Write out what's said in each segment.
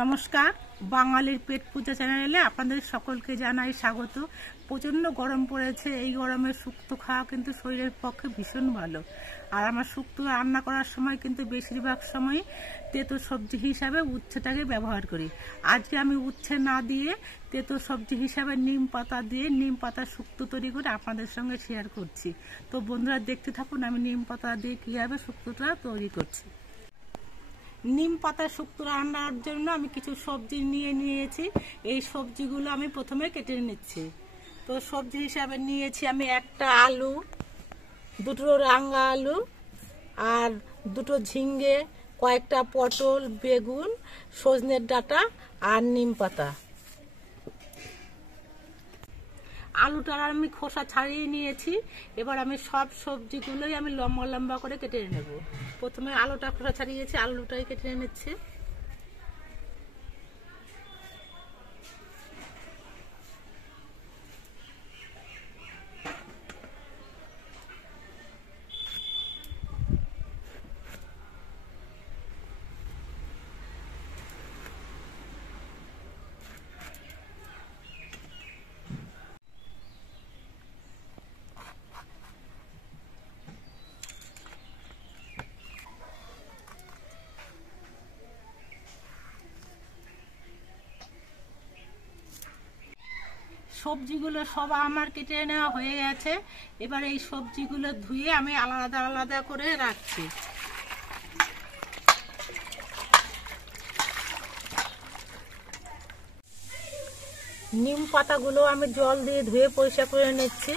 নমস্কার, বাঙালির পেট পূজা চ্যানেলে আপনাদের সকলকে জানাই স্বাগত। প্রচণ্ড গরম পড়েছে। এই গরমে শুক্তো খাওয়া কিন্তু শরীরের পক্ষে ভীষণ ভালো। আর আমার শুক্তো রান্না করার সময় কিন্তু বেশিরভাগ সময় তেতো সবজি হিসাবে উচ্ছেটাকে ব্যবহার করি। আজকে আমি উচ্ছে না দিয়ে তেতো সবজি হিসাবে নিম পাতা দিয়ে নিম পাতার শুক্তো তৈরি করে আপনাদের সঙ্গে শেয়ার করছি। তো বন্ধুরা দেখতে থাকুন আমি নিম পাতা দিয়ে কীভাবে শুক্তোটা তৈরি করছি। নিম পাতা শুক্তো রান্নার জন্য আমি কিছু সবজি নিয়েছি। এই সবজিগুলো আমি প্রথমে কেটে নিচ্ছি। তো সবজি হিসাবে নিয়েছি আমি একটা আলু, দুটো রাঙা আলু, আর দুটো ঝিঙ্গে, কয়েকটা পটল, বেগুন, সজনের ডাঁটা আর নিম পাতা। আলুটার আমি খোসা ছাড়িয়ে নিয়েছি। এবার আমি সব সবজিগুলোই আমি লম্বা লম্বা করে কেটে নেব। প্রথমে আলুটা খোসা ছাড়িয়েছি, আলুটাই কেটে নিচ্ছি। সবজিগুলো সব আমার কেটে নেওয়া হয়ে গেছে। এবার এই সবজিগুলো ধুয়ে আমি আলাদা আলাদা করে রাখছি। নিম পাতাগুলো আমি জল দিয়ে ধুয়ে পরিষ্কার করে নিচ্ছি।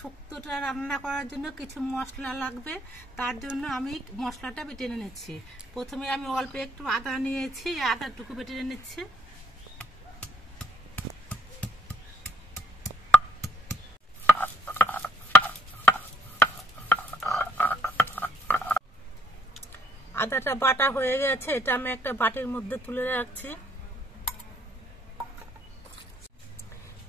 শুক্তোটা রান্না করার জন্য কিছু মশলা লাগবে, তার জন্য আমি মশলাটা বেটে নিচ্ছি। প্রথমে আমি অল্প একটু আদা নিয়েছি, আদাটুকু বেটে নিচ্ছি। আদাটা বাটা হয়ে গেছে, এটা আমি একটা বাটির মধ্যে তুলে রাখছি।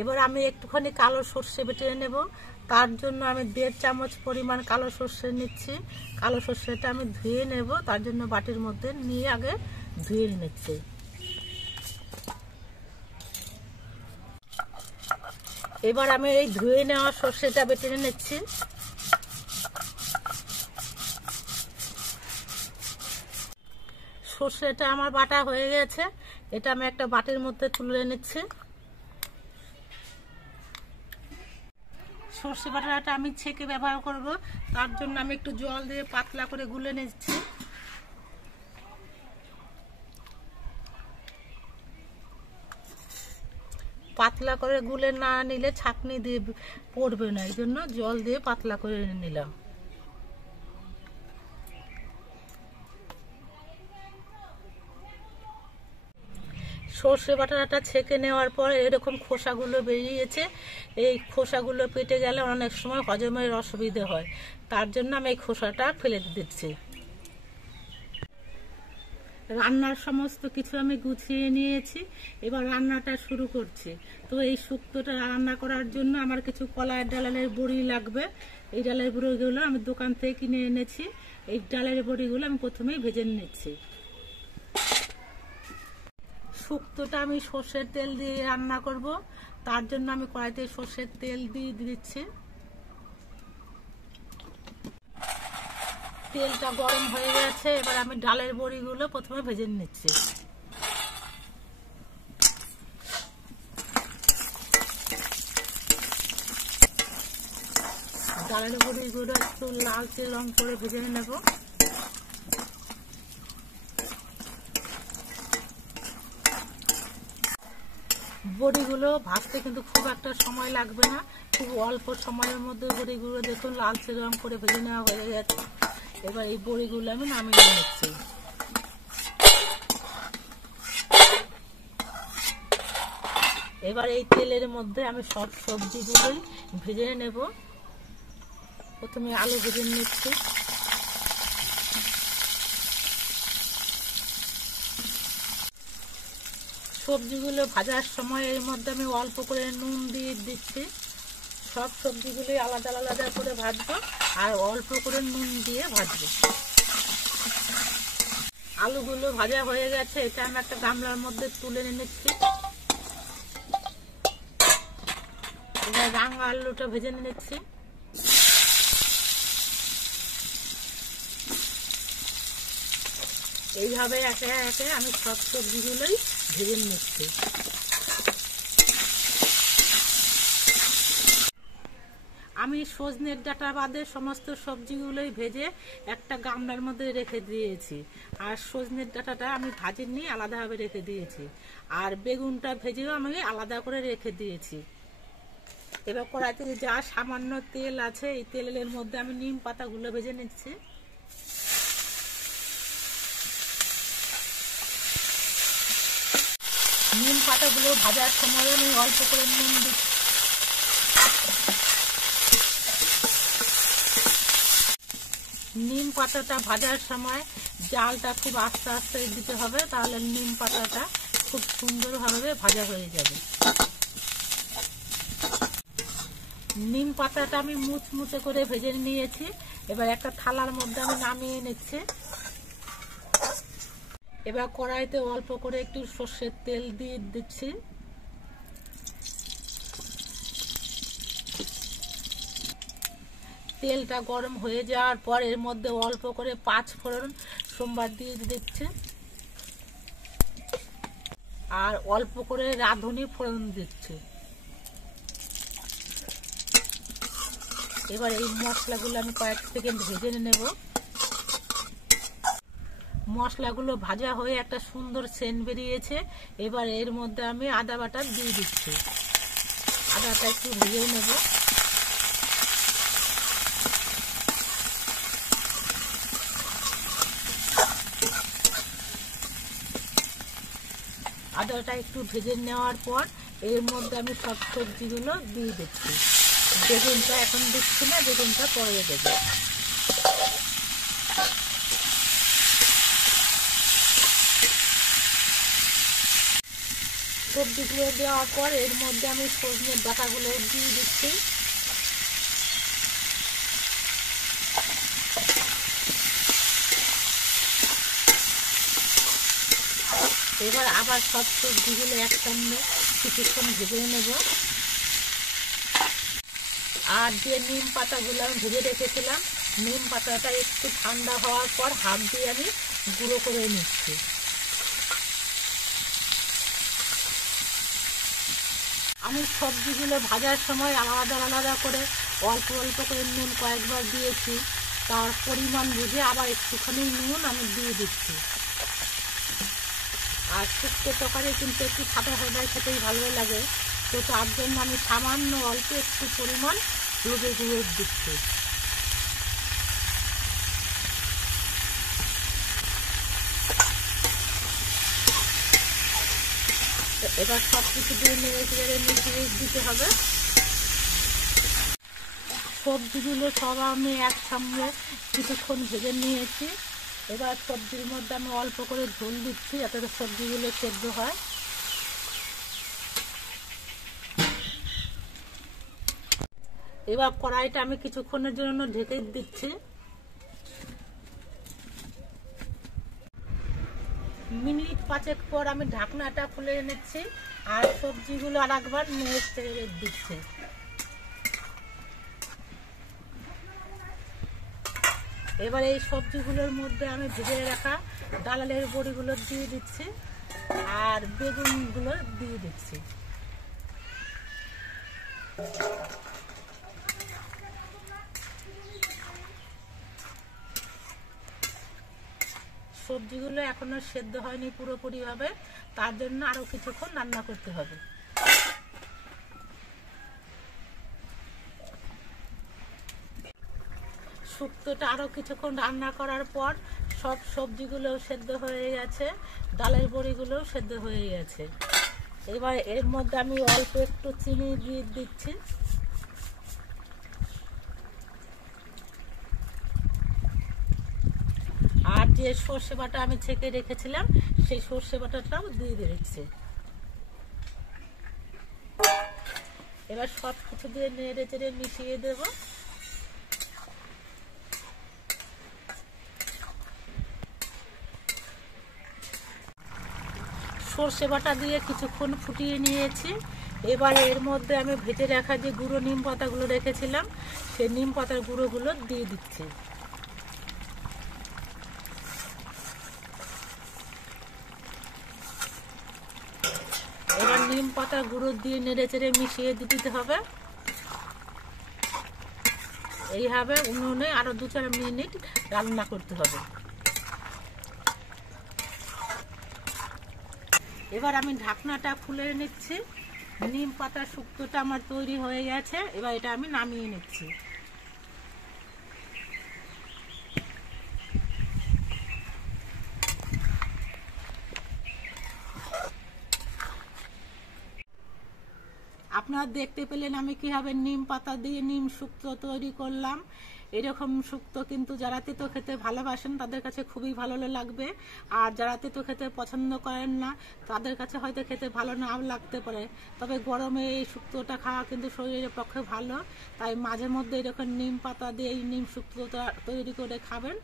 এবার আমি একটুখানি কালো সর্ষে বেটে নেব। তার জন্য আমি 1.5 চামচ পরিমাণ কালো সর্ষে নিচ্ছি। কালো সর্ষেটা আমি ধুয়ে নেব, তার জন্য বাটির মধ্যে নিয়ে আগে ধুয়ে নিচ্ছি। এবার আমি এই ধুয়ে নেওয়া সর্ষেটা বেটে নিচ্ছি। সর্ষেটা আমার বাটা হয়ে গেছে, এটা আমি একটা বাটির মধ্যে তুলে নিচ্ছি। সর্ষে বাটাটা আমি ছেঁকে ব্যবহার করব, তার জন্য আমি একটু জল দিয়ে পাতলা করে গুলে নিচ্ছি। পাতলা করে গুলে না নিলে ছাঁকনি দিয়ে পড়বে না, এই জন্য জল দিয়ে পাতলা করে নিলাম। সর্ষে বাটাটা ছেঁকে নেওয়ার পর এরকম খোসাগুলো বেরিয়েছে। এই খোসাগুলো পেটে গেলে অনেক সময় হজমের অসুবিধে হয়, তার জন্য আমি এই খোসাটা ফেলে দিচ্ছি। রান্নার সমস্ত কিছু আমি গুছিয়ে নিয়েছি, এবার রান্নাটা শুরু করছি। তো এই শুক্তোটা রান্না করার জন্য আমার কিছু কলার ডালের বড়ি লাগবে। এই ডালের বড়িগুলো আমি দোকান থেকে কিনে এনেছি। এই ডালের বড়িগুলো আমি প্রথমেই ভেজে নিচ্ছি। শুক্তোটা আমি সর্ষের তেল দিয়ে রান্না করব, তার জন্য আমি কড়াইতে সর্ষের তেল দিয়ে দিচ্ছি। তেলটা গরম হয়ে গেছে, এবার আমি ডালের বড়িগুলো প্রথমে ভেজে নিচ্ছি। ডালের বড়িগুলো একটু লালচে রং করে ভেজে নেব। বড়িগুলো ভাজতে কিন্তু খুব একটা সময় লাগবে না, খুব অল্প সময়ের মধ্যে বড়িগুলো দেখুন লালচে রং করে ভেজে নেওয়া হয়ে গেছে। এবার এই বড়িগুলো আমি নামিয়ে নিচ্ছি। এবার এই তেলের মধ্যে আমি সব সবজিগুলোই ভেজে নেব। প্রথমে আলু ভেজে নিচ্ছি। সবজিগুলো ভাজার সময় এর মধ্যে আমি অল্প করে নুন দিয়ে দিচ্ছি। সব সবজিগুলি আলাদা আলাদা করে ভাজবো আর অল্প করে নুন দিয়ে ভাজবো। আলুগুলো ভাজা হয়ে গেছে, এটা আমি একটা গামলার মধ্যে তুলে নিচ্ছি। এবার রাঙা আলুটা ভেজে নিচ্ছি। এইভাবে একে একে আমি সব সবজিগুলোই ভেজে নিচ্ছি। আমি সজনের ডাঁটা বাদে সমস্ত সবজিগুলোই ভেজে একটা গামলার মধ্যে রেখে দিয়েছি। আর সজনের ডাঁটাটা আমি ভাজিনি, আলাদাভাবে রেখে দিয়েছি। আর বেগুনটা ভেজেও আমি আলাদা করে রেখে দিয়েছি। এবার কড়াইতে যা সামান্য তেল আছে, এই তেলের মধ্যে আমি নিম পাতাগুলো ভেজে নিচ্ছি। নিম পাতাগুলো ভাজার সময় আমি অল্প করে নুন দিচ্ছি। নিম পাতাটা ভাজার সময় জালটা খুব আস্তে আস্তে দিতে হবে, তাহলে নিম পাতাটা খুব সুন্দরভাবে ভাজা হয়ে যাবে। নিম পাতাটা আমি মুচমুচে করে ভেজে নিয়েছি। এবার একটা থালার মধ্যে আমি নামিয়ে নিচ্ছি। এবার কড়াইতে অল্প করে একটু সর্ষের তেল দিয়ে দিচ্ছি। তেলটা গরম হয়ে যাওয়ার পর এর মধ্যে অল্প করে 5 ফোড়ন সোমবার দিয়ে দিচ্ছি। আর অল্প করে রাঁধুনি ফোড়ন দিচ্ছি। এবার এই মশলাগুলো আমি কয়েক সেকেন্ড ভেজে নেব। মশলাগুলো ভাজা হয়ে একটা সুন্দর সেন্ট বেরিয়েছে। এবার এর মধ্যে আমি আদা বাটা দিয়ে দিচ্ছি। আদাটা একটু ভেজে নেব। আদাটা একটু ভেজে নেওয়ার পর এর মধ্যে আমি সব সবজিগুলো দিয়ে দিচ্ছি। বেগুনটা এখন দিচ্ছি না, বেগুনটা পরে দেবো। সবজিগুলো দেওয়ার পর এর মধ্যে আমি সজনের ডাঁটাগুলো দিয়ে দিচ্ছি। এবার আবার সব সবজিগুলো একসঙ্গে কিছুক্ষণ ভেজে নেব। আর যে নিম পাতাগুলো আমি ভেজে রেখেছিলাম, নিম পাতাটা একটু ঠান্ডা হওয়ার পর হাত দিয়ে আমি গুঁড়ো করে নিচ্ছি। আমি সবজিগুলো ভাজার সময় আলাদা আলাদা করে অল্প অল্প করে নুন কয়েকবার দিয়েছি। তার পরিমাণ বুঝে আবার একটুখানি নুন আমি দিয়ে দিচ্ছি। আর শুক্তো তরকারি কিন্তু একটু সাদা সাদা খেতেই ভালো লাগে, তো তার জন্য আমি সামান্য অল্প একটু পরিমাণ হলুদের গুঁড়ো দিচ্ছি। এবার সব কিছু দিয়ে নেড়ে মিশিয়ে দিতে হবে। সবজিগুলো সব আমি একসঙ্গে কিছুক্ষণ ভেজে নিয়েছি। এবার সবজির মধ্যে আমি অল্প করে ঝোল দিচ্ছি যাতে সবজিগুলো সেদ্ধ হয়। এবার কড়াইটা আমি কিছুক্ষণের জন্য ঢেকে দিচ্ছি। মিনিট 5 পর আমি ঢাকনাটা খুলে নিচ্ছি আর সবজিগুলো আর একবার নেড়ে দিচ্ছি। এবার এই সবজিগুলোর মধ্যে আমি ভেজে রাখা ডালের বড়িগুলো দিয়ে দিচ্ছি আর বেগুনগুলো দিয়ে দিচ্ছি। সবজিগুলো এখনো সেদ্ধ হয়নি পুরোপুরি ভাবে, তার জন্য আরো কিছুক্ষণ রান্না করতে হবে। শুক্তোটা আরো কিছুক্ষণ রান্না করার পর সব সবজিগুলো সেদ্ধ হয়ে গেছে, ডালের বড়িগুলো সেদ্ধ হয়ে গেছে। এবার এর মধ্যে আমি অল্প একটু চিনি দিয়ে দিচ্ছি। আর যে সর্ষে বাটা আমি ছেঁকে রেখেছিলাম সেই সর্ষে বাটাটাও দিয়ে দিচ্ছি। এবার সব কিছু দিয়ে নেড়ে চেড়ে মিশিয়ে দেব। সর্ষে বাটা দিয়ে কিছুক্ষণ ফুটিয়ে নিয়েছি। এবার এর মধ্যে আমি ভেজে রাখা যে গুঁড়ো নিম পাতাগুলো রেখেছিলাম সেই নিম পাতার গুঁড়োগুলো দিয়ে দিচ্ছি। এবার নিম পাতার গুঁড়ো দিয়ে নেড়ে চেড়ে মিশিয়ে দিতে হবে। এইভাবে উনুনে আরো 2-4 মিনিট রান্না করতে হবে। এবার আমি ঢাকনাটা খুলে নিচ্ছি। নিম পাতার শুক্তোটা আমার তৈরি হয়ে গেছে। এবার এটা আমি নামিয়ে নিচ্ছি। আপনারা দেখতে পেলেন আমি কিভাবে নিম পাতা দিয়ে নিম শুক্তো তৈরি করলাম। এরকম শুক্তো কিন্তু যারা তেতো খেতে ভালোবাসেন তাদের কাছে খুবই ভালো লাগবে, আর যারা তেতো খেতে পছন্দ করেন না তাদের কাছে হয়তো খেতে ভালো নাও লাগতে পারে। তবে গরমে এই শুক্তোটা খাওয়া কিন্তু শরীরের পক্ষে ভালো, তাই মাঝে মধ্যে এরকম নিম পাতা দিয়ে এই নিম শুক্তোটা তৈরি করে খাবেন,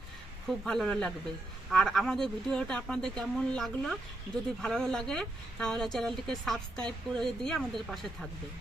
খুব ভালো লাগবে। আর আমাদের ভিডিওটা আপনাদের কেমন লাগলো, যদি ভালো লাগে তাহলে চ্যানেলটিকে সাবস্ক্রাইব করে দিয়ে আমাদের পাশে থাকবেন।